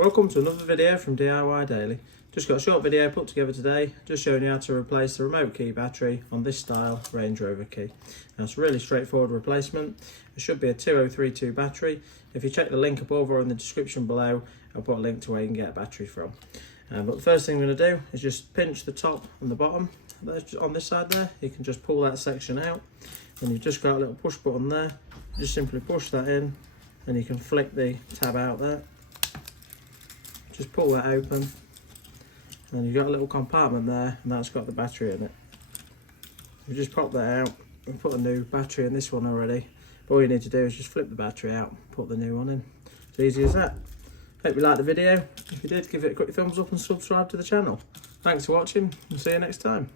Welcome to another video from DIY Daily. Just got a short video put together today, just showing you how to replace the remote key battery on this style Range Rover key. Now it's a really straightforward replacement. It should be a 2032 battery. If you check the link above or in the description below, I'll put a link to where you can get a battery from. But the first thing I'm going to do is just pinch the top and the bottom. On this side there, you can just pull that section out. And you've just got a little push button there. Just simply push that in and you can flick the tab out there. Just pull that open and you've got a little compartment there, and that's got the battery in it. You just pop that out and put a new battery in this one already. But all you need to do is just flip the battery out, put the new one in. It's easy as that. Hope you liked the video. If you did, give it a quick thumbs up and subscribe to the channel. Thanks for watching and see you next time.